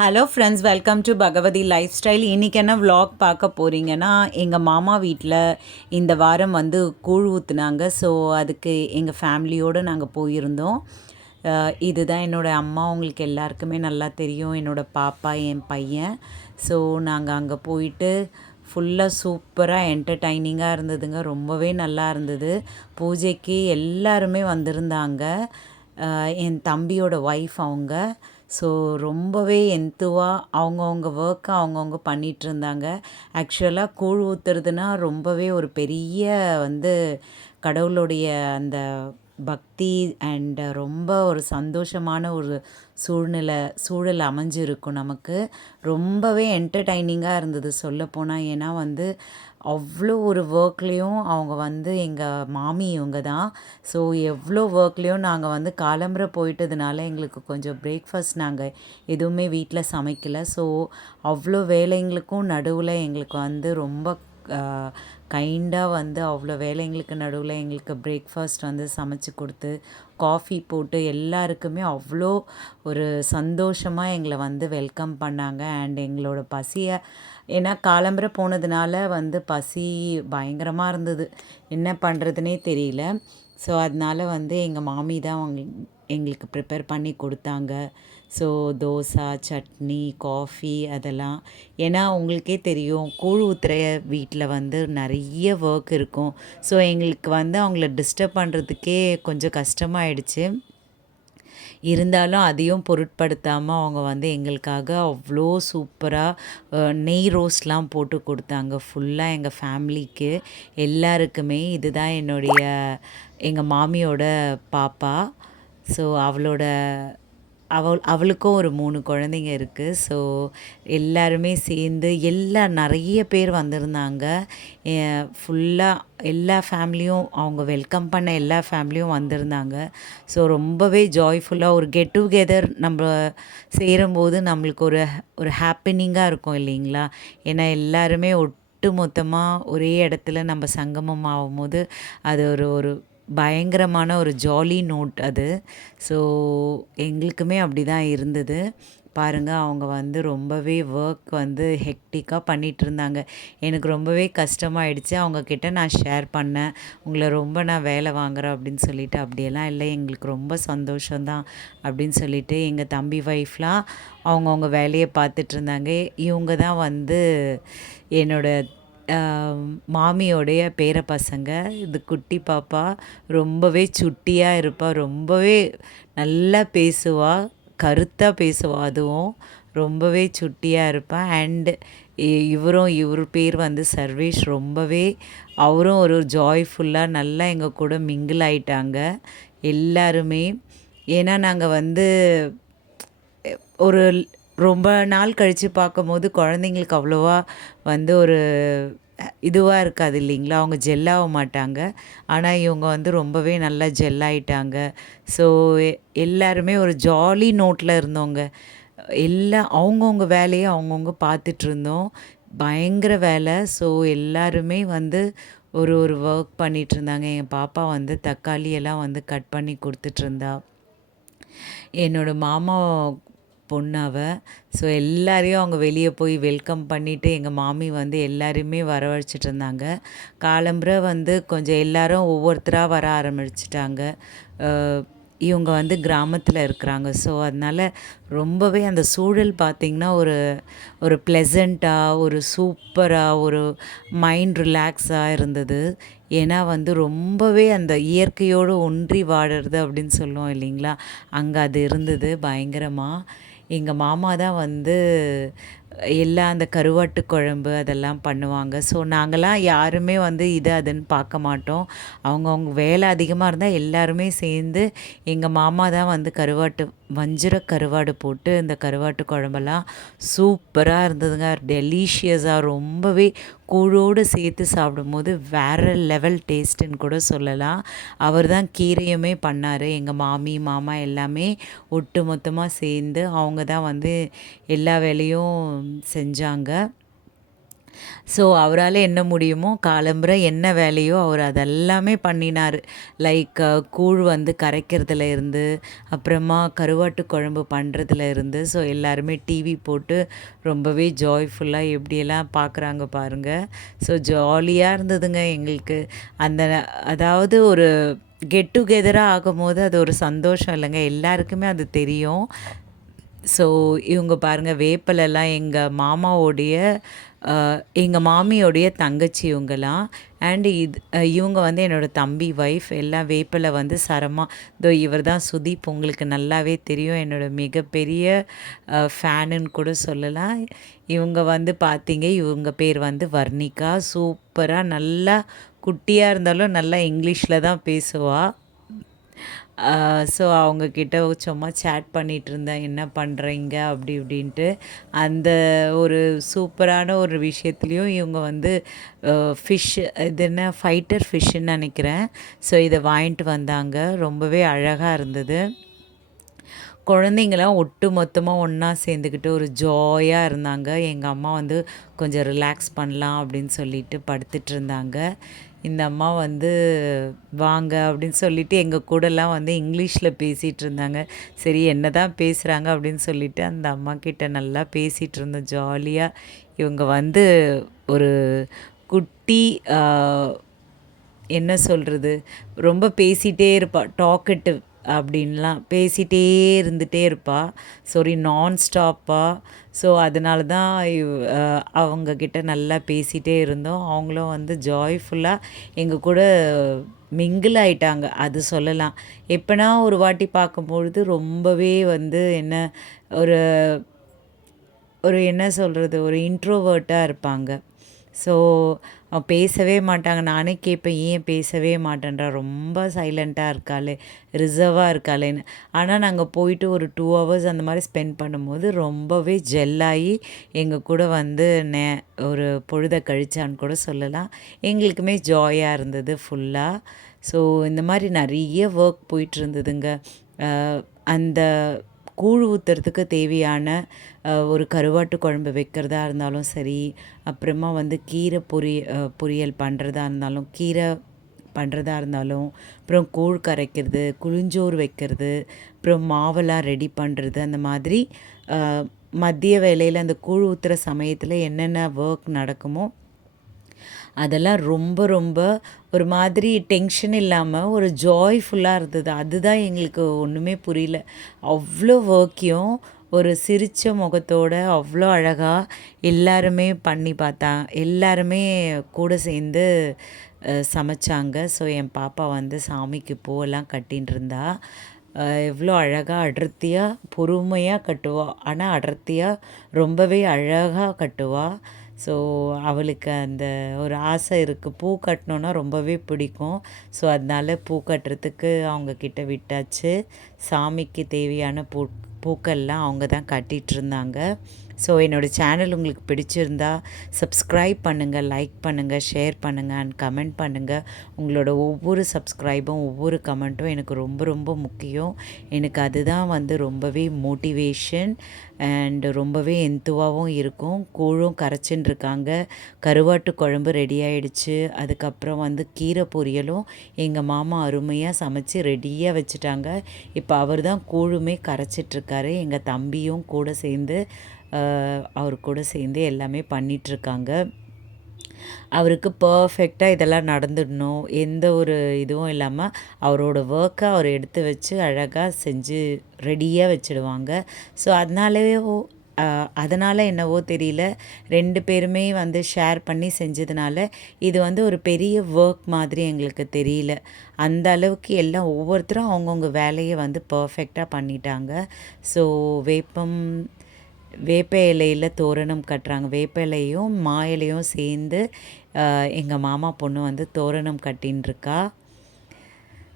Hello friends, welcome to Bhagavathi lifestyle. இன்றைக்கி என்ன vlog பார்க்க போகிறீங்கன்னா, எங்கள் மாமா வீட்டில் இந்த வாரம் வந்து கூழ் ஊற்றுனாங்க. ஸோ அதுக்கு எங்கள் ஃபேமிலியோடு நாங்கள் போயிருந்தோம். இதுதான் என்னோடய அம்மா. உங்களுக்கு எல்லாருக்குமே நல்லா தெரியும், என்னோடய பாப்பா, என் பையன். ஸோ நாங்கள் அங்கே போயிட்டு ஃபுல்லாக சூப்பராக என்டர்டைனிங்காக இருந்ததுங்க. ரொம்பவே நல்லா இருந்தது. பூஜைக்கு எல்லாருமே வந்திருந்தாங்க. என் தம்பியோட ஒய்ஃப் அவங்க. ஸோ ரொம்பவே அவங்கவுங்க ஒர்க்கை அவங்கவுங்க பண்ணிகிட்ருந்தாங்க. ஆக்சுவலாக கூழ் ஊற்றுறதுனா ரொம்பவே ஒரு பெரிய வந்து கடவுளுடைய அந்த பக்தி அண்ட் ரொம்ப ஒரு சந்தோஷமான ஒரு சூழல் அமைஞ்சிருக்கும் நமக்கு. ரொம்பவே என்டர்டைனிங்காக இருந்தது சொல்லப்போனால். ஏன்னா வந்து அவ்வளோ ஒரு ஒர்க்லேயும் அவங்க வந்து எங்கள் மாமி இவங்க தான். ஸோ எவ்வளோ ஒர்க்லேயும் நாங்கள் வந்து காலம்பரை போயிட்டதுனால எங்களுக்கு கொஞ்சம் பிரேக்ஃபாஸ்ட் நாங்கள் எதுவுமே வீட்டில் சமைக்கலை. ஸோ அவ்வளோ வேலைங்களுக்கும் நடுவில் எங்களுக்கு வந்து ரொம்ப கைண்டாக வந்து அவ்வளோ வேலைங்களுக்கு நடுவில் எங்களுக்கு பிரேக்ஃபாஸ்ட் வந்து சமைச்சு கொடுத்து காஃபி போட்டு எல்லாருக்குமே அவ்வளோ ஒரு சந்தோஷமாக எங்களை வந்து வெல்கம் பண்ணாங்க. அண்ட் எங்களோட பசியை, ஏன்னா காலம்பரை போனதுனால வந்து பசி பயங்கரமாக இருந்தது, என்ன பண்ணுறதுனே தெரியல. ஸோ அதனால் வந்து எங்கள் மாமி தான் எங்களுக்கு ப்ரிப்பேர் பண்ணி கொடுத்தாங்க. ஸோ தோசை, சட்னி, காஃபி அதெல்லாம். ஏன்னா உங்களுக்கே தெரியும், கூழ் ஊற்றுற வீட்டில் வந்து நிறைய ஒர்க் இருக்கும். ஸோ எங்களுக்கு வந்து அவங்கள டிஸ்டர்ப் பண்ணுறதுக்கே கொஞ்சம் கஷ்டமாயிடுச்சு. இருந்தாலும் அதையும் பொருட்படுத்தாமல் அவங்க வந்து எங்களுக்காக அவ்வளோ சூப்பராக நெய் ரோஸ்ட்லாம் போட்டு கொடுத்தாங்க ஃபுல்லாக எங்கள் ஃபேமிலிக்கு எல்லாருக்குமே. இதுதான் எங்கள் மாமியோட பாப்பா. ஸோ அவளுக்கும் ஒரு 3 குழந்தைங்க இருக்குது. ஸோ எல்லாருமே சேர்ந்து நிறைய பேர் வந்திருந்தாங்க. ஃபுல்லாக எல்லா ஃபேமிலியும், அவங்க வெல்கம் பண்ண எல்லா ஃபேமிலியும் வந்திருந்தாங்க. ஸோ ரொம்பவே ஜாய்ஃபுல்லாக ஒரு கெட் டுகெதர் நம்ம சேரும்போது நம்மளுக்கு ஒரு ஹாப்பினிங்காக இருக்கும் இல்லைங்களா? ஏன்னா எல்லாருமே ஒட்டு மொத்தமாக ஒரே இடத்துல நம்ம சங்கமம் ஆகும்போது அது ஒரு பயங்கரமான ஒரு ஜாலி நோட் அது. ஸோ எங்களுக்குமே அப்படி தான் இருந்தது. பாருங்கள், அவங்க வந்து ரொம்பவே ஒர்க் வந்து ஹெக்டிக்காக பண்ணிகிட்ருந்தாங்க. எனக்கு ரொம்பவே கஷ்டமாயிடுச்சு. அவங்கக்கிட்ட நான் ஷேர் பண்ணேன், உங்களை ரொம்ப நான் வேலை வாங்குகிறேன் அப்படின்னு சொல்லிட்டு. அப்படியெல்லாம் இல்லை, எங்களுக்கு ரொம்ப சந்தோஷந்தான் அப்படின்னு சொல்லிட்டு எங்கள் தம்பி ஒய்ஃப்லாம் அவங்கவுங்க வேலையை பார்த்துட்ருந்தாங்க. இவங்க தான் வந்து என்னோட மாமியோடைய பேர பசங்க. இது குட்டி பாப்பா, ரொம்பவே சுட்டியாக இருப்பா, ரொம்பவே நல்லா பேசுவா, கருத்தாக பேசுவா. அதுவும் ரொம்பவே சுட்டியாக இருப்பா. அண்டு இவர் பேர் வந்து சர்வேஷ். அவரும் ஒரு ஜாய்ஃபுல்லாக நல்லா எங்கள் கூட மிங்கிள் ஆயிட்டாங்க எல்லாருமே. ஏன்னா நாங்கள் வந்து ஒரு ரொம்ப நாள் கழித்து பார்க்கும்போது குழந்தைங்களுக்கு அவ்வளோவா வந்து ஒரு இதுவாக இருக்காது இல்லைங்களா? அவங்க ஜெல்லாக மாட்டாங்க. ஆனால் இவங்க வந்து ரொம்பவே நல்லா ஜெல்லாயிட்டாங்க. ஸோ எல்லாருமே ஒரு ஜாலி நோட்டில் இருந்தோங்க. எல்லாம் அவங்கவுங்க வேலையை அவங்கவுங்க பார்த்துட்ருந்தோம். பயங்கர வேலை. ஸோ எல்லாருமே வந்து ஒரு ஒர்க் பண்ணிகிட்ருந்தாங்க. என் பாப்பா வந்து தக்காளி எல்லாம் வந்து கட் பண்ணி கொடுத்துட்ருந்தா. என்னோடய மாமா பொண்ணு அவ. ஸோ எல்லாரையும் அவங்க வெளியே போய் வெல்கம் பண்ணிவிட்டு எங்கள் மாமி வந்து எல்லாரையுமே வரவழைச்சிட்டு இருந்தாங்க. காலம்பரை வந்து கொஞ்சம் எல்லாரும் ஒவ்வொருத்தராக வர ஆரம்பிச்சிட்டாங்க. இவங்க வந்து கிராமத்தில் இருக்கிறாங்க. ஸோ அதனால் ரொம்பவே அந்த சூழல் பார்த்திங்கன்னா ஒரு ப்ளெசண்ட்டாக, ஒரு சூப்பராக, ஒரு மைண்ட் ரிலாக்ஸாக இருந்தது. ஏன்னா வந்து ரொம்பவே அந்த இயற்கையோடு ஒன்றி வாடுறது அப்படின்னு சொல்லுவோம் இல்லைங்களா? அங்கே அது இருந்தது பயங்கரமாக. எங்கள் மாமா தான் வந்து எல்லாம் அந்த கருவாட்டு குழம்பு அதெல்லாம் பண்ணுவாங்க. ஸோ நாங்கள்லாம் யாருமே வந்து இது அதுன்னு பார்க்க மாட்டோம். அவங்கவுங்க வேலை அதிகமாக இருந்தால் எல்லாருமே சேர்ந்து எங்கள் மாமா தான் வந்து வஞ்சிர கருவாடு போட்டு இந்த கருவாட்டு குழம்பெல்லாம் சூப்பராக இருந்ததுங்க. டெலிஷியஸாக, ரொம்பவே கூழோடு சேர்த்து சாப்பிடும்போது வேறு லெவல் டேஸ்ட்டுன்னு கூட சொல்லலாம். அவர் தான் கீரையுமே பண்ணார். எங்கள் மாமா எல்லாமே ஒட்டு மொத்தமாக சேர்ந்து அவங்க தான் வந்து எல்லா வேலையும் செஞ்சாங்க. ஸோ அவரால் என்ன முடியுமோ காலம்புற என்ன வேலையோ அவர் அதெல்லாமே பண்ணினார். லைக் கூழ் வந்து கரைக்கிறதுல இருந்து, அப்புறமா கருவாட்டு குழம்பு பண்ணுறதுல இருந்து. ஸோ எல்லாருமே டிவி போட்டு ரொம்பவே ஜாய்ஃபுல்லாக எப்படியெல்லாம் பார்க்குறாங்க பாருங்கள். ஸோ ஜாலியாக இருந்ததுங்க எங்களுக்கு. அந்த அதாவது ஒரு கெட் டுகெதராக ஆகும்போது அது ஒரு சந்தோஷம் இல்லைங்க, எல்லாருக்குமே அது தெரியும். ஸோ இவங்க பாருங்கள் வேப்பிலெல்லாம் எங்கள் மாமியோடைய தங்கச்சி இவங்கலாம். அண்டு இவங்க வந்து என்னோடய தம்பி ஒய்ஃப். எல்லாம் வேப்பிலை வந்து இதோ இவர் தான் சுதீப், உங்களுக்கு நல்லாவே தெரியும், என்னோடய மிகப்பெரிய ஃபேனுன்னு கூட சொல்லலாம். இவங்க வந்து பார்த்தீங்க, இவங்க பேர் வந்து வர்ணிகா. சூப்பராக நல்லா குட்டியாக இருந்தாலும் நல்லா இங்கிலீஷில் தான் பேசுவாள். ஸோ அவங்கக்கிட்ட சும்மா சேட் பண்ணிகிட்ருந்தேன், என்ன பண்ணுறீங்க அப்படி இப்படின்ட்டு. அந்த ஒரு சூப்பரான ஒரு விஷயத்துலேயும் இவங்க வந்து ஃபிஷ், இது என்ன ஃபைட்டர் ஃபிஷ்ஷுன்னு நினைக்கிறேன். ஸோ இதை வாங்கிட்டு வந்தாங்க, ரொம்பவே அழகாக இருந்தது. குழந்தைங்களாம் ஒட்டு மொத்தமாக ஒன்றா சேர்ந்துக்கிட்டு ஒரு ஜாயாக இருந்தாங்க. எங்கள் அம்மா வந்து கொஞ்சம் ரிலாக்ஸ் பண்ணலாம் அப்படின்னு சொல்லிட்டு படுத்துட்ருந்தாங்க. இந்த அம்மா வந்து வாங்க அப்படின்னு சொல்லிட்டு எங்கள் கூடலாம் வந்து இங்கிலீஷில் பேசிகிட்டு இருந்தாங்க. சரி என்ன தான் பேசுகிறாங்க அப்படின்னு சொல்லிட்டு அந்த அம்மா கிட்ட நல்லா பேசிகிட்டு இருந்தோம் ஜாலியாக. இவங்க வந்து ஒரு குட்டி என்ன சொல்கிறது, ரொம்ப பேசிகிட்டே இருப்பாள், டாக்கட்டிவ் அப்படின்லாம் பேசிகிட்டே இருந்துகிட்டே இருப்பாள். நான் ஸ்டாப்பாக. ஸோ அதனால தான் அவங்கக்கிட்ட நல்லா பேசிகிட்டே இருந்தோம். அவங்களும் வந்து ஜாய்ஃபுல்லாக எங்கள் கூட மிங்கிள் ஆயிட்டாங்க, அது சொல்லலாம். எப்போனா ஒரு வாட்டி பார்க்கும்பொழுது ரொம்பவே வந்து ஒரு ஒரு என்ன சொல்கிறது, ஒரு இன்ட்ரோவர்ட்டாக இருப்பாங்க. ஸோ பேசவே மாட்டாங்க. நானே கேட்பேன், ஏன் பேசவே மாட்டேன்றா, ரொம்ப சைலண்ட்டாக இருக்காளே, ரிசர்வாக இருக்காளேன்னு. ஆனால் நாங்கள் போயிட்டு ஒரு 2 ஹவர்ஸ் அந்த மாதிரி ஸ்பெண்ட் பண்ணும்போது ரொம்பவே ஜெல்லாகி எங்கள் கூட வந்து ஒரு பொழுதை கழிச்சான்னு கூட சொல்லலாம். எங்களுக்குமே ஜாயாக இருந்தது ஃபுல்லாக. ஸோ இந்த மாதிரி நிறைய ஒர்க் போயிட்டுருந்ததுங்க. அந்த கூழ் ஊற்றுறதுக்கு தேவையான ஒரு கருவாட்டு குழம்பு வைக்கிறதா இருந்தாலும் சரி, அப்புறமா வந்து கீரை பொரியல் பண்ணுறதா இருந்தாலும், கீரை பண்ணுறதா இருந்தாலும், அப்புறம் கூழ் கரைக்கிறது, குளிஞ்சோறு வைக்கிறது, அப்புறம் மாவெல்லாம் ரெடி பண்ணுறது, அந்த மாதிரி மதிய வேளையில் அந்த கூழ் ஊற்றுற சமயத்தில் என்னென்ன ஒர்க் நடக்குமோ அதெல்லாம் ரொம்ப ரொம்ப ஒரு மாதிரி டென்ஷன் இல்லாமல் ஒரு ஜாய்ஃபுல்லாக இருந்தது. அதுதான் எங்களுக்கு ஒன்றுமே புரியல. அவ்வளோ ஒர்க்கையும் ஒரு சிரித்த முகத்தோடு அவ்வளோ அழகாக எல்லாருமே பண்ணி எல்லாருமே கூட சேர்ந்து சமைச்சாங்க. ஸோ என் பாப்பா வந்து சாமிக்கு பூவெல்லாம் கட்டின்னு இருந்தா. எவ்வளோ அழகாக அடர்த்தியாக பொறுமையாக கட்டுவாள், ஆனால் அடர்த்தியாக ரொம்பவே அழகாக கட்டுவாள். ஸோ அவளுக்கு அந்த ஒரு ஆசை இருக்குது, பூ கட்டணுன்னா ரொம்பவே பிடிக்கும். ஸோ அதனால் பூ கட்டுறதுக்கு அவங்கக்கிட்ட விட்டாச்சு. சாமிக்கு தேவையான பூக்கள்லாம் அவங்க தான் கட்டிகிட்ருந்தாங்க. ஸோ என்னோடய சேனல் உங்களுக்கு பிடிச்சிருந்தா சப்ஸ்கிரைப் பண்ணுங்கள், லைக் பண்ணுங்கள், ஷேர் பண்ணுங்கள் அண்ட் கமெண்ட் பண்ணுங்கள். உங்களோட ஒவ்வொரு சப்ஸ்கிரைபும் ஒவ்வொரு கமெண்ட்டும் எனக்கு ரொம்ப ரொம்ப முக்கியம். எனக்கு அதுதான் வந்து ரொம்பவே மோட்டிவேஷன் அண்ட் ரொம்பவே எந்துவாகவும் இருக்கும். கூழும் கரைச்சின்னு இருக்காங்க, கருவாட்டு குழம்பு ரெடி ஆகிடுச்சு. அதுக்கப்புறம் வந்து கீரை பொரியலும் எங்கள் மாமா அருமையாக சமைச்சு ரெடியாக வச்சுட்டாங்க. இப்போ அவர் தான் கூழுமே கரைச்சிட்ருக்காரு. எங்கள் தம்பியும் கூட சேர்ந்து அவர் கூட சேர்ந்து எல்லாமே பண்ணிகிட்ருக்காங்க. அவருக்கு பர்ஃபெக்டாக இதெல்லாம் நடந்துடணும், எந்த ஒரு இதுவும் இல்லாமல் அவரோட ஒர்க்கை அவர் எடுத்து வச்சு அழகாக செஞ்சு ரெடியாக வச்சுடுவாங்க. ஸோ அதனால் என்னவோ தெரியல, 2 பேருமே வந்து ஷேர் பண்ணி செஞ்சதுனால இது வந்து ஒரு பெரிய ஒர்க் மாதிரி எங்களுக்கு தெரியல. அந்த அளவுக்கு எல்லாம் ஒவ்வொருத்தரும் அவங்கவுங்க வேலையை வந்து பர்ஃபெக்டாக பண்ணிட்டாங்க. ஸோ வேப்ப இலையில் தோரணம் கட்டுறாங்க. வேப்ப இலையும் மா இலையும் சேர்ந்து எங்கள் மாமா பொண்ணு வந்து தோரணம் கட்டின்னு இருக்கா.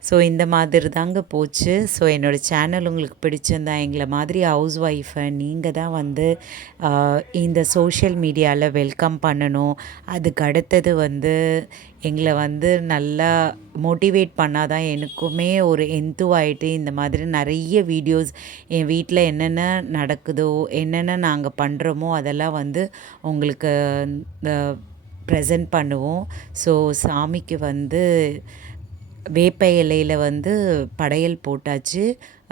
ஸோ இந்த மாதிரி தாங்க போச்சு. ஸோ என்னோடய சேனல் உங்களுக்கு பிடிச்சிருந்தா எங்களை மாதிரி ஹவுஸ் ஒய்ஃபை நீங்கள் தான் வந்து இந்த சோஷியல் மீடியாவில் வெல்கம் பண்ணணும். அதுக்கு அடுத்தது வந்து எங்களை வந்து நல்லா மோட்டிவேட் பண்ணால் தான் எனக்குமே ஒரு எந்துவாயிட்டு இந்த மாதிரி நிறைய வீடியோஸ் என் வீட்டில் என்னென்ன நடக்குதோ என்னென்ன நாங்கள் பண்ணுறோமோ அதெல்லாம் வந்து உங்களுக்கு ப்ரெசன்ட் பண்ணுவோம். ஸோ சாமிக்கு வந்து வேப்ப இலையில் வந்து படையல் போட்டாச்சு.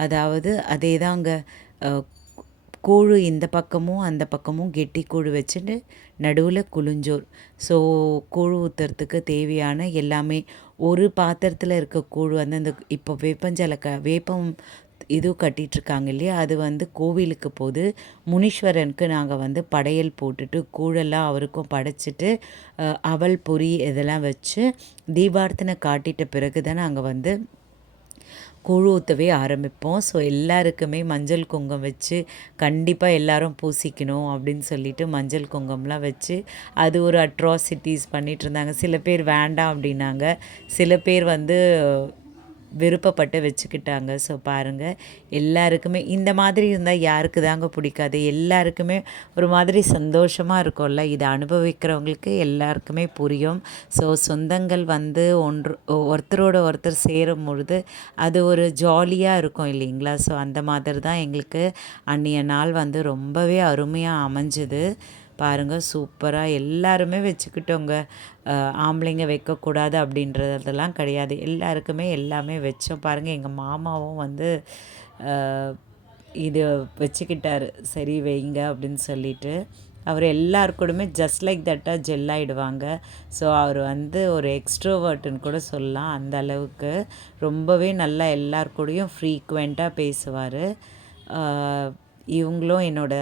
அதாவது அதே தாங்க, கூழு இந்த பக்கமும் அந்த பக்கமும் கெட்டி கூழு வச்சுட்டு நடுவில் குளிஞ்சோர். ஸோ கூழ் ஊற்றுறதுக்கு தேவையான எல்லாமே ஒரு பாத்திரத்தில் இருக்க கூழ் வந்து அந்த இப்போ வேப்பம் இது கட்டிகிட்ருக்காங்க இல்லையா, அது வந்து கோவிலுக்கு போது முனீஸ்வரனுக்கு நாங்கள் வந்து படையல் போட்டுட்டு கூழெல்லாம் அவருக்கும் படைச்சிட்டு அவல் பொரி இதெல்லாம் வச்சு தீபார்த்தனை காட்டிட்ட பிறகு தான் நாங்கள் வந்து கூழ் ஊற்றவே ஆரம்பிப்போம். ஸோ எல்லாருக்குமே மஞ்சள் குங்குமம் வச்சு கண்டிப்பாக எல்லோரும் பூசிக்கணும் அப்படின்னு சொல்லிட்டு மஞ்சள் குங்குமம்லாம் வச்சு அது ஒரு அட்ராசிட்டிஸ் பண்ணிகிட்ருந்தாங்க. சில பேர் வேண்டாம் அப்படின்னாங்க, சில பேர் வந்து விருப்பப்பட்டு வச்சுக்கிட்டாங்க. ஸோ பாருங்கள், எல்லாருக்குமே இந்த மாதிரி இருந்தால் யாருக்கு தாங்க பிடிக்காது? எல்லாருக்குமே ஒரு மாதிரி சந்தோஷமாக இருக்கும்ல, இதை அனுபவிக்கிறவங்களுக்கு எல்லாருக்குமே புரியும். ஸோ சொந்தங்கள் வந்து ஒருத்தரோட ஒருத்தர் சேரும் பொழுது அது ஒரு ஜாலியாக இருக்கும் இல்லைங்களா? ஸோ அந்த மாதிரி தான் எங்களுக்கு அன்றைய நாள் வந்து ரொம்பவே அருமையாக அமைஞ்சுது. பாருங்கள், சூப்பராக எல்லாருமே வச்சுக்கிட்டோங்க. ஆம்பளைங்க வைக்கக்கூடாது அப்படின்றதெல்லாம் கிடையாது, எல்லாருக்குமே எல்லாமே வச்சோம். பாருங்கள், எங்கள் மாமாவும் வந்து இது வச்சுக்கிட்டார், சரி வைங்க அப்படின்னு சொல்லிட்டு. அவர் எல்லாருக்கூடமே ஜஸ்ட் லைக் தட்டாக ஜெல் ஆகிடுவாங்க. ஸோ அவர் வந்து ஒரு எக்ஸ்ட்ரோவர்ட்டுன்னு கூட சொல்லலாம். அந்த அளவுக்கு ரொம்பவே நல்லா எல்லாருக்கூடையும் ஃப்ரீக்குவெண்ட்டாக பேசுவார். இவங்களும் என்னோட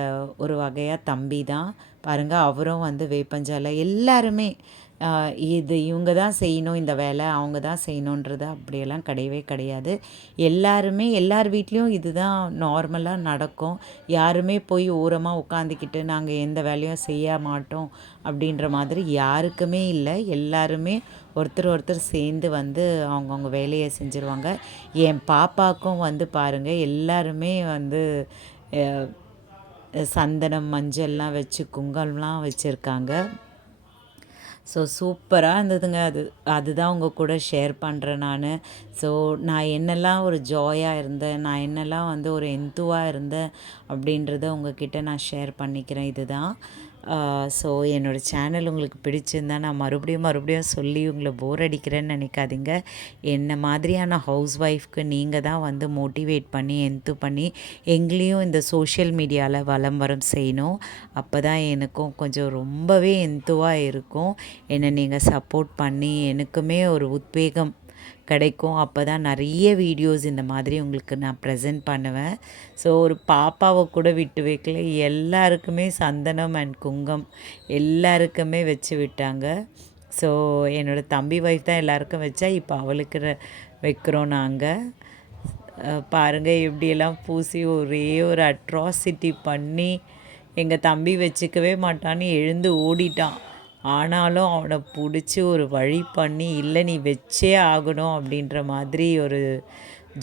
ஒரு வகையாக தம்பி தான். பாருங்கள், அவரும் வந்து வேப்பஞ்சாலை எல்லாருமே இது இவங்க தான் செய்யணும், இந்த வேலை அவங்க தான் செய்யணுன்றது அப்படியெல்லாம் கிடையவே கிடையாது. எல்லாருமே எல்லார் வீட்லேயும் இது தான் நார்மலாக நடக்கும். யாருமே போய் ஓரமாக உட்காந்துக்கிட்டு நாங்கள் எந்த வேலையும் செய்ய மாட்டோம் அப்படின்ற மாதிரி யாருக்குமே இல்லை. எல்லாருமே ஒருத்தர் ஒருத்தர் சேர்ந்து வந்து அவங்கவுங்க வேலையை செஞ்சுருவாங்க. என் பாப்பாவுக்கும் வந்து பாருங்கள், எல்லாருமே வந்து சந்தனம் மஞ்சள்லாம் வச்சு குங்குமம்லாம் வச்சுருக்காங்க. ஸோ சூப்பராக இருந்ததுங்க. அதுதான் உங்கள் கூட ஷேர் பண்ணுறேன் நான். ஸோ நான் என்னெல்லாம் ஒரு ஜாயாக இருந்தேன், நான் என்னெல்லாம் வந்து ஒரு எந்துவாக இருந்தேன் அப்படின்றத உங்ககிட்ட நான் ஷேர் பண்ணிக்கிறேன். இதுதான். ஸோ என்னோடய சேனல் உங்களுக்கு பிடிச்சிருந்தா நான் மறுபடியும் சொல்லி உங்களை போர் அடிக்கிறேன்னு நினைக்காதீங்க. என்ன மாதிரியான ஹவுஸ் ஒய்ஃப்க்கு நீங்கள் தான் வந்து மோட்டிவேட் பண்ணி பண்ணி எங்களையும் இந்த சோஷியல் மீடியாவில் வலம் வரம் செய்யணும். அப்போ தான் எனக்கும் கொஞ்சம் ரொம்பவே எந்துவாக இருக்கும். என்னை நீங்கள் சப்போர்ட் பண்ணி எனக்குமே ஒரு உத்வேகம் கிடைக்கும். அப்போ தான் நிறைய வீடியோஸ் இந்த மாதிரி உங்களுக்கு நான் ப்ரெசென்ட் பண்ணுவேன். ஸோ ஒரு பாப்பாவை கூட விட்டு வைக்கல, எல்லாருக்குமே சந்தனம் அண்ட் குங்குமம் எல்லாருக்குமே வச்சு விட்டாங்க. ஸோ என்னோடய தம்பி ஒய்ஃப் தான் எல்லாருக்கும் வச்சா, இப்போ அவளுக்கு வைக்கிறோம் நாங்கள். பாருங்கள், எப்படியெல்லாம் பூசி ஒரே ஒரு அட்ராசிட்டி பண்ணி எங்கள் தம்பி வச்சுக்கவே மாட்டான்னு எழுந்து ஓடிட்டான். ஆனாலும் அவனை பிடிச்சி ஒரு வழி பண்ணி, இல்லை நீ வச்சே ஆகணும் அப்படின்ற மாதிரி ஒரு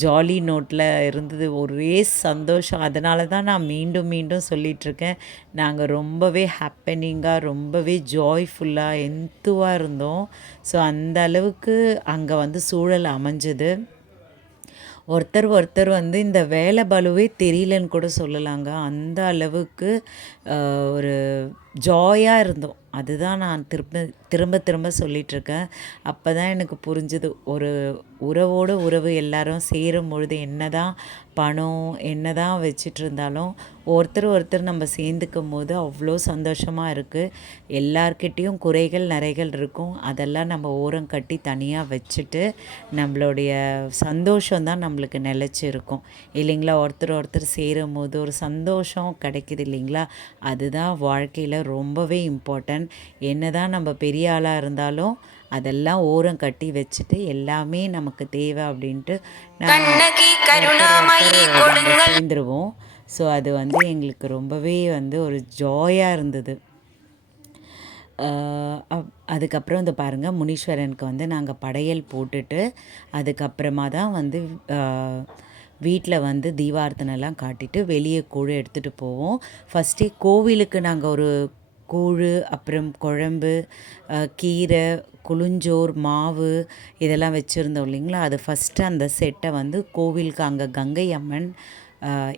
ஜாலி நோட்டில் இருந்தது. ஒரே சந்தோஷம். அதனால தான் நான் மீண்டும் மீண்டும் சொல்லிகிட்ருக்கேன், நாங்கள் ரொம்பவே ஹாப்பனிங்காக ரொம்பவே ஜாய்ஃபுல்லாக எந்துவாக இருந்தோம். ஸோ அந்த அளவுக்கு அங்கே வந்து சூழல் அமைஞ்சது. ஒருத்தர் வந்து இந்த வேலை பளுவே தெரியலன்னு கூட சொல்லலாங்க. அந்த அளவுக்கு ஒரு ஜாயாக இருந்தோம். அதுதான் நான் திரும்ப சொல்லிகிட்ருக்கேன். அப்போ தான் எனக்கு புரிஞ்சுது, ஒரு உறவு எல்லாரும் சேரும் பொழுது என்ன தான் பணம் என்ன தான் வச்சிட்ருந்தாலும் ஒருத்தர் நம்ம சேர்ந்துக்கும் போது அவ்வளோ சந்தோஷமாக இருக்குது. எல்லார்கிட்டேயும் குறைகள் நிறைகள் இருக்கும், அதெல்லாம் நம்ம ஓரம் கட்டி தனியாக வச்சுட்டு நம்மளுடைய சந்தோஷம்தான் நம்மளுக்கு நிலச்சி இருக்கும் இல்லைங்களா? ஒருத்தர் சேரும் போது ஒரு சந்தோஷம் கிடைக்கிது இல்லைங்களா? அதுதான் வாழ்க்கையில் ரொம்பவே இம்பார்ட்டன்ட். என்ன தான் நம்ம பெரிய ஆளாக இருந்தாலும் அதெல்லாம் ஓரம் கட்டி வச்சுட்டு எல்லாமே நமக்கு தேவை அப்படின்ட்டு சேர்ந்துருவோம். ஸோ அது வந்து எங்களுக்கு ரொம்பவே வந்து ஒரு ஜாயாக இருந்தது. அதுக்கப்புறம் இந்த பாருங்கள் முனீஸ்வரனுக்கு வந்து நாங்கள் படையல் போட்டுட்டு அதுக்கப்புறமா தான் வந்து வீட்டில் வந்து தீபார்த்தனைலாம் காட்டிட்டு வெளியே கூழ் எடுத்துகிட்டு போவோம். ஃபஸ்ட்டே கோவிலுக்கு நாங்கள் ஒரு கூழ், அப்புறம் குழம்பு, கீரை, குளுஞ்சோறு, மாவு இதெல்லாம் வச்சுருந்தோம் இல்லைங்களா, அது ஃபஸ்ட்டு அந்த செட்டை வந்து கோவிலுக்கு அங்கே கங்கை அம்மன்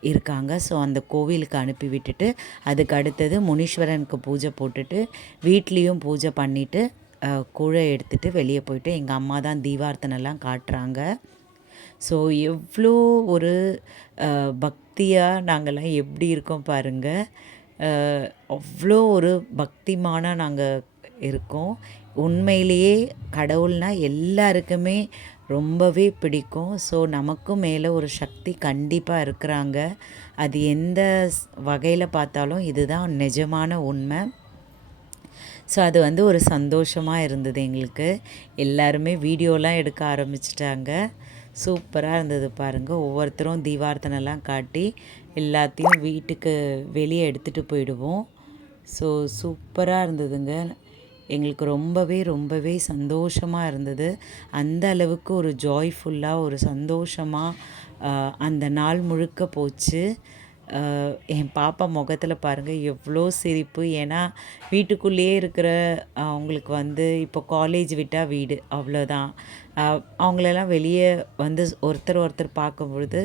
இருக்காங்க. ஸோ அந்த கோவிலுக்கு அனுப்பி விட்டுட்டு அதுக்கு அடுத்தது முனீஸ்வரனுக்கு பூஜை போட்டுட்டு வீட்லேயும் பூஜை பண்ணிவிட்டு கூழை எடுத்துகிட்டு வெளியே போயிட்டு எங்கள் அம்மா தான் தீபார்த்தனைலாம் காட்டுறாங்க. ஸோ எவ்வளோ ஒரு பக்தியாக நாங்கள்லாம் எப்படி இருக்கோம் பாருங்கள். அவ்வளோ ஒரு பக்திமானாக நாங்கள் இருக்கோம். உண்மையிலேயே கடவுள்னால் எல்லாருக்குமே ரொம்பவே பிடிக்கும். ஸோ நமக்கும் மேலே ஒரு சக்தி கண்டிப்பாக இருக்கிறாங்க. அது எந்த வகையில் பார்த்தாலும் இதுதான் நிஜமான உண்மை. ஸோ அது வந்து ஒரு சந்தோஷமாக இருந்தது எங்களுக்கு. எல்லாருமே வீடியோலாம் எடுக்க ஆரம்பிச்சிட்டாங்க. சூப்பராக இருந்தது பாருங்கள். ஒவ்வொருத்தரும் தீபார்த்தனைலாம் காட்டி எல்லாத்தையும் வீட்டுக்கு வெளியே எடுத்துகிட்டு போயிடுவோம். ஸோ சூப்பராக இருந்ததுங்க. எங்களுக்கு ரொம்பவே சந்தோஷமாக இருந்தது. அந்த அளவுக்கு ஒரு ஜாய்ஃபுல்லாக ஒரு சந்தோஷமாக அந்த நாள் முழுக்க போச்சு. என் பாப்பா முகத்தில் பாருங்கள் எவ்வளோ சிரிப்பு. ஏன்னா வீட்டுக்குள்ளேயே இருக்கிற அவங்களுக்கு வந்து இப்போ காலேஜ் விட்டால் வீடு அவ்வளோதான். அவங்களெல்லாம் வெளியே வந்து ஒருத்தர் பார்க்கும்பொழுது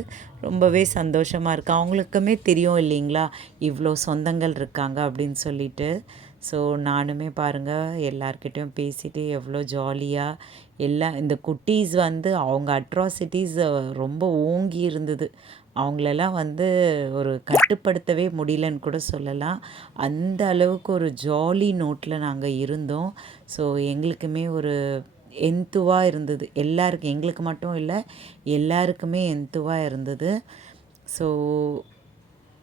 ரொம்பவே சந்தோஷமாக இருக்குது. அவங்களுக்குமே தெரியும் இல்லைங்களா, இவ்வளோ சொந்தங்கள் இருக்காங்க அப்படின்னு சொல்லிட்டு. ஸோ நானுமே பாருங்கள் எல்லார்கிட்டையும் பேசிட்டு எவ்வளோ ஜாலியாக எல்லாம் இந்த குட்டீஸ் வந்து அவங்க அட்ராசிட்டிஸ் ரொம்ப ஓங்கி இருந்தது. அவங்களெல்லாம் வந்து ஒரு கட்டுப்படுத்தவே முடியலன்னு கூட சொல்லலாம். அந்த அளவுக்கு ஒரு ஜாலி நோட்டில் நாங்கள் இருந்தோம். ஸோ எங்களுக்குமே ஒரு எந்துவாக இருந்தது. எல்லாருக்கும், எங்களுக்கு மட்டும் இல்லை, எல்லாருக்குமே எந்துவாக இருந்தது. ஸோ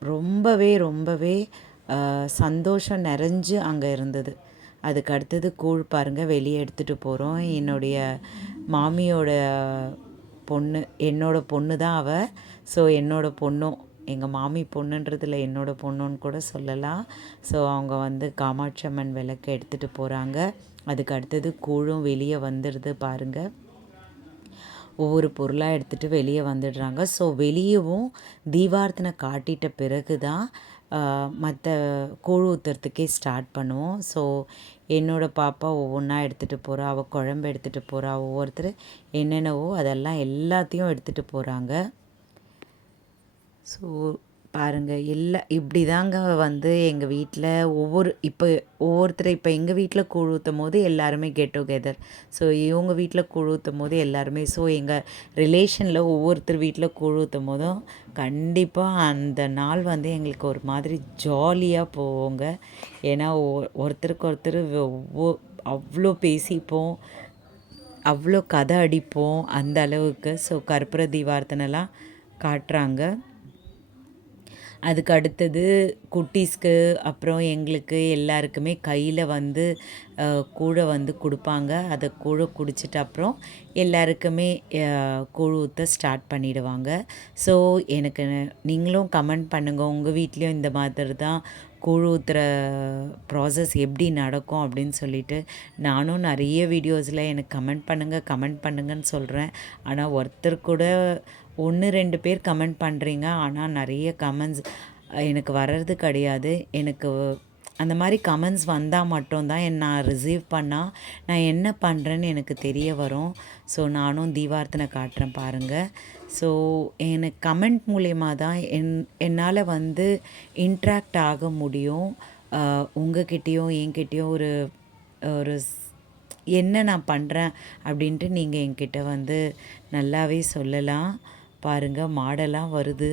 ரொம்பவே சந்தோஷம் நிறைஞ்சு அங்கே இருந்தது. அதுக்கு அடுத்தது கூழ் பாருங்கள் வெளியே எடுத்துகிட்டு போகிறோம். என்னுடைய மாமியோட பொண்ணு, என்னோட பொண்ணு தான் அவள். ஸோ என்னோட பொண்ணும், எங்கள் மாமி பொண்ணுன்றதில் என்னோட பொண்ணுன்னு கூட சொல்லலாம். ஸோ அவங்க வந்து காமாட்சி அம்மன் விளக்கு எடுத்துகிட்டு போகிறாங்க. அதுக்கு அடுத்தது கூழும் வெளியே வந்துடுது பாருங்கள். ஒவ்வொரு பொருளாக எடுத்துகிட்டு வெளியே வந்துடுறாங்க. ஸோ வெளியவும் தீபார்த்தனை காட்டிட்ட பிறகு தான் மற்ற கூழ் ஊற்றுறதுக்கே ஸ்டார்ட் பண்ணுவோம். ஸோ என்னோடய பாப்பா ஒவ்வொன்றா எடுத்துகிட்டு போகிறா, அவள் குழம்பு எடுத்துகிட்டு போகிறா, ஒவ்வொருத்தர் என்னென்னவோ அதெல்லாம் எல்லாத்தையும் எடுத்துகிட்டு போகிறாங்க. ஸோ பாருங்கள், இப்படி தாங்க வந்து எங்கள் வீட்டில் ஒவ்வொருத்தர் இப்போ எங்கள் வீட்டில் கூழ் ஊற்றும் போது எல்லாருமே கெட் டுகெதர். ஸோ இவங்க வீட்டில் கூழ் ஊற்றும் போது எல்லாருமே, ஸோ எங்கள் ரிலேஷனில் ஒவ்வொருத்தர் வீட்டில் கூழ் ஊற்றும் போதும் கண்டிப்பாக அந்த நாள் வந்து எங்களுக்கு ஒரு மாதிரி ஜாலியாக போவோங்க. ஏன்னா ஒருத்தருக்கு ஒருத்தர் அவ்வளோ பேசிப்போம், அவ்வளோ கதை அடிப்போம் அந்த அளவுக்கு. ஸோ கற்பூர தீபார்த்தனைலாம் காட்டுறாங்க. அதுக்கு அடுத்தது குட்டீஸ்க்கு அப்புறம் எங்களுக்கு எல்லாருக்குமே கையில் வந்து கூழை வந்து கொடுப்பாங்க. அதை கூழை குடிச்சிட்டு அப்புறம் எல்லாருக்குமே கூழ் ஊற்ற ஸ்டார்ட் பண்ணிடுவாங்க. ஸோ எனக்கு நீங்களும் கமெண்ட் பண்ணுங்கள், உங்கள் வீட்லேயும் இந்த மாதிரி தான் கூழ் ஊற்றுற ப்ராசஸ் எப்படி நடக்கும் அப்படின்னு சொல்லிட்டு. நானும் நிறைய வீடியோஸில் எனக்கு கமெண்ட் பண்ணுங்கன்னு சொல்கிறேன். ஆனால் ஒருத்தர் கூட 1-2 பேர் கமெண்ட் பண்ணுறீங்க. ஆனால் நிறைய கமெண்ட்ஸ் எனக்கு வர்றது கிடையாது. எனக்கு அந்த மாதிரி கமெண்ட்ஸ் வந்தால் மட்டும்தான் நான் ரிசீவ் பண்ணால் நான் என்ன பண்ணுறேன்னு எனக்கு தெரிய வரும். ஸோ நானும் தீபார்த்தனை காட்டுறேன் பாருங்கள். ஸோ எனக்கு கமெண்ட் மூலயமா தான் என்னால் வந்து இன்ட்ராக்ட் ஆக முடியும். உங்ககிட்டேயும் என்கிட்டேயும் ஒரு ஒரு என்ன நான் பண்ணுறேன் அப்படின்ட்டு நீங்கள் என்கிட்ட வந்து நல்லாவே சொல்லலாம். பாருங்கள் மாடெல்லாம் வருது.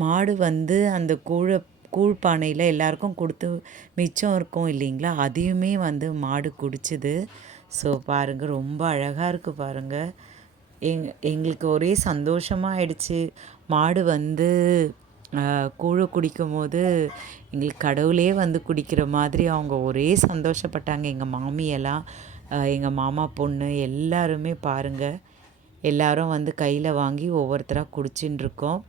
மாடு வந்து அந்த கூழ் பானையில் எல்லாருக்கும் கொடுத்து மிச்சம் இருக்கும் இல்லைங்களா, அதையுமே வந்து மாடு குடிச்சுது. ஸோ பாருங்கள் ரொம்ப அழகாக இருக்குது பாருங்கள். எங்களுக்கு ஒரே சந்தோஷமாக ஆயிடுச்சு. மாடு வந்து கூழை குடிக்கும் போது எங்களுக்கு கடவுளே வந்து குடிக்கிற மாதிரி அவங்க ஒரே சந்தோஷப்பட்டாங்க. எங்கள் மாமியெல்லாம், எங்கள் மாமா பொண்ணு எல்லாருமே பாருங்கள், எல்லோரும் வந்து கையில் வாங்கி ஒவ்வொருத்தராக குடிச்சுன்னு இருக்கோம்.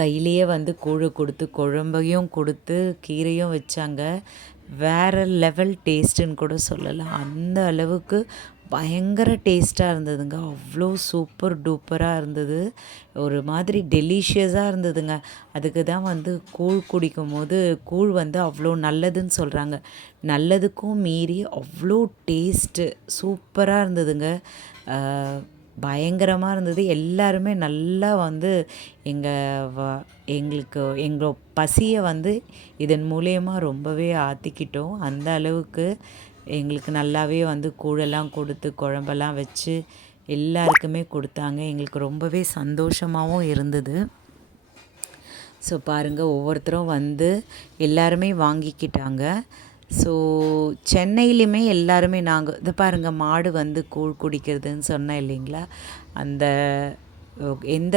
கையிலேயே வந்து கூழு கொடுத்து குழம்பையும் கொடுத்து கீரையும் வச்சாங்க. வேறு லெவல் டேஸ்ட்டுன்னு கூட சொல்லலாம். அந்த அளவுக்கு பயங்கர டேஸ்ட்டாக இருந்ததுங்க. அவ்வளோ சூப்பர் டூப்பராக இருந்தது. ஒரு மாதிரி டெலிஷியஸாக இருந்ததுங்க. அதுக்கு தான் வந்து கூழ் குடிக்கும்போது கூழ் வந்து அவ்வளோ நல்லதுன்னு சொல்கிறாங்க. நல்லதுக்கும் மீறி அவ்வளோ டேஸ்ட்டு சூப்பராக இருந்ததுங்க. பயங்கரமாக இருந்தது. எல்லாருமே நல்லா வந்து எங்களுக்கு எங்கள் பசியை வந்து இதன் மூலியமா ரொம்பவே ஆற்றிக்கிட்டோம். அந்த அளவுக்கு எங்களுக்கு நல்லாவே வந்து கூழெல்லாம் கொடுத்து குழம்பெல்லாம் வச்சு எல்லாருக்குமே கொடுத்தாங்க. எங்களுக்கு ரொம்பவே சந்தோஷமாகவும் இருந்தது. ஸோ பாருங்கள், ஒவ்வொருத்தரும் வந்து எல்லாருமே வாங்கிக்கிட்டாங்க. ஸோ சென்னையிலையுமே எல்லாருமே நாங்கள் இதை பாருங்கள், மாடு வந்து கூழ் குடிக்கிறதுன்னு சொன்னேன் இல்லைங்களா, அந்த எந்த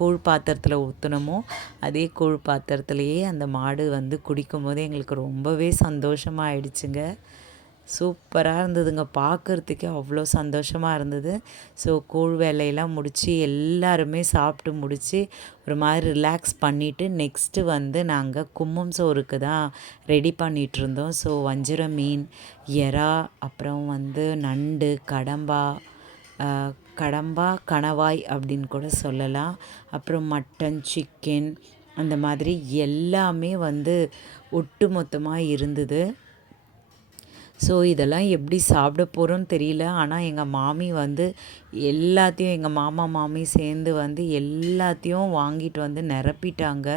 கூழ் பாத்திரத்தில் ஊற்றுனமோ அதே கூழ் பாத்திரத்துலேயே அந்த மாடு வந்து குடிக்கும்போது எங்களுக்கு ரொம்பவே சந்தோஷமாக ஆயிடுச்சுங்க. சூப்பராக இருந்ததுங்க. பார்க்குறதுக்கே அவ்வளோ சந்தோஷமாக இருந்தது. ஸோ கூழ் வேலையெல்லாம் முடித்து எல்லாருமே சாப்பிட்டு முடித்து ஒரு மாதிரி ரிலாக்ஸ் பண்ணிவிட்டு நெக்ஸ்ட்டு வந்து நாங்கள் கும்மம் சோறுக்கு தான் ரெடி பண்ணிகிட்ருந்தோம். ஸோ வஞ்சிர மீன், எறா, அப்புறம் வந்து நண்டு, கடம்பா, கணவாய் அப்படின்னு கூட சொல்லலாம். அப்புறம் மட்டன், சிக்கன், அந்த மாதிரி எல்லாமே வந்து ஒட்டு மொத்தமாக இருந்தது. ஸோ இதெல்லாம் எப்படி சாப்பிட போகிறோன்னு தெரியல. ஆனால் எங்கள் மாமி வந்து எல்லாத்தையும், எங்கள் மாமா மாமி சேர்ந்து வந்து எல்லாத்தையும் வாங்கிட்டு வந்து நிரப்பிட்டாங்க.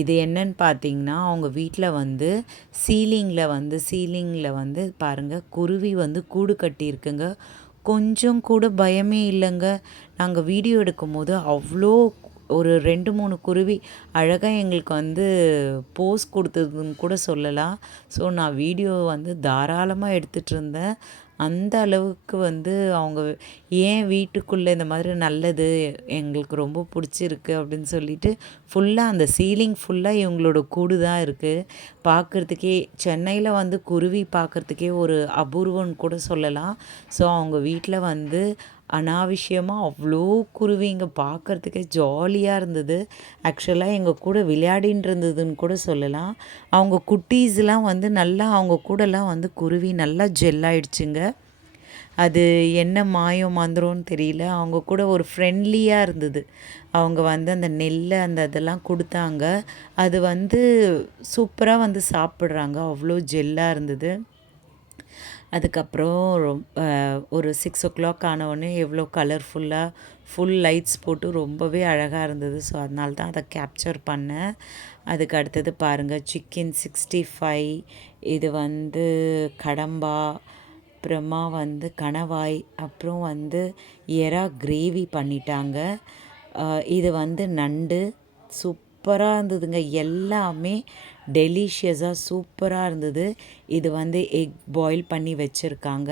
இது என்னன்னு பார்த்தீங்கன்னா, அவங்க வீட்டில் வந்து சீலிங்கில் வந்து பாருங்கள், குருவி வந்து கூடு கட்டியிருக்குங்க. கொஞ்சம் கூட பயமே இல்லைங்க. நாங்கள் வீடியோ எடுக்கும்போது அவ்வளோ ஒரு 2, 3 குருவி அழகாக எங்களுக்கு வந்து போஸ் கொடுத்ததுன்னு கூட சொல்லலாம். ஸோ நான் வீடியோ வந்து தாராளமாக எடுத்துகிட்ருந்தேன். அந்த அளவுக்கு வந்து அவங்க ஏன் வீட்டுக்குள்ளே இந்த மாதிரி நல்லது, எங்களுக்கு ரொம்ப பிடிச்சிருக்கு அப்படின்னு சொல்லிட்டு ஃபுல்லாக அந்த சீலிங் ஃபுல்லாக இவங்களோட கூடு தான் இருக்குது. பார்க்குறதுக்கே சென்னையில் வந்து குருவி பார்க்குறதுக்கே ஒரு அபூர்வம்னு கூட சொல்லலாம். ஸோ அவங்க வீட்டில் வந்து அனாவசியமாக அவ்வளோ குருவிங்க, பார்க்குறதுக்கே ஜாலியாக இருந்தது. ஆக்சுவலாக எங்கள் கூட விளையாடின்னு இருந்ததுன்னு கூட சொல்லலாம். அவங்க குட்டீஸ்லாம் வந்து நல்லா அவங்க கூடலாம் வந்து குருவி நல்லா ஜெல்லாயிடுச்சுங்க. அது என்ன மாயம் மந்திரம்னு தெரியல. அவங்க கூட ஒரு ஃப்ரெண்ட்லியாக இருந்தது. அவங்க வந்து அந்த நெல்லை அந்த இதெல்லாம் கொடுத்தாங்க. அது வந்து சூப்பராக வந்து சாப்பிட்றாங்க. அவ்வளோ ஜெல்லாக இருந்தது. அதுக்கப்புறம் ஒரு 6 ஆனவுடனே எவ்வளோ கலர்ஃபுல்லாக ஃபுல் லைட்ஸ் போட்டு ரொம்பவே அழகாக இருந்தது. ஸோ அதனால தான் அதை கேப்சர் பண்ணேன். அதுக்கு அடுத்தது பாருங்கள், சிக்கன் 65, இது வந்து கடம்பா, அப்புறமா வந்து கணவாய், அப்புறம் வந்து எறா கிரேவி பண்ணிட்டாங்க. இது வந்து நண்டு. சூப்பராக இருந்ததுங்க. எல்லாமே டெலிஷியஸாக சூப்பராக இருந்தது. இது வந்து எக் பாயில் பண்ணி வச்சுருக்காங்க.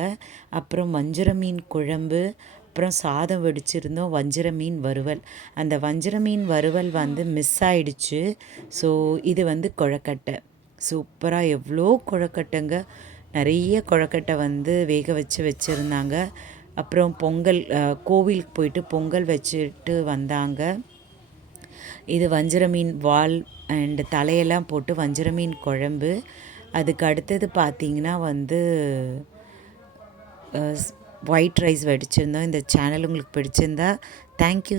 அப்புறம் வஞ்சர மீன் குழம்பு, அப்புறம் சாதம் வடிச்சிருந்தோம். வஞ்சர மீன் வறுவல். அந்த வஞ்சர மீன் வறுவல் வந்து மிஸ் ஆயிடுச்சு. ஸோ இது வந்து கொழக்கட்டை. சூப்பராக எவ்வளோ கொழக்கட்டைங்க, நிறைய கொழக்கட்டை வந்து வேக வச்சுருந்தாங்க. அப்புறம் பொங்கல், கோவிலுக்கு போயிட்டு பொங்கல் வச்சுட்டு வந்தாங்க. இது வஞ்சர மீன் வால் அண்டு தலையெல்லாம் போட்டு வஞ்சர மீன் குழம்பு. அதுக்கு அடுத்தது பார்த்திங்கன்னா வந்து ஒயிட் ரைஸ் வடிச்சிருந்தோம். இந்த சேனல் உங்களுக்கு பிடிச்சிருந்தா தேங்க்யூ.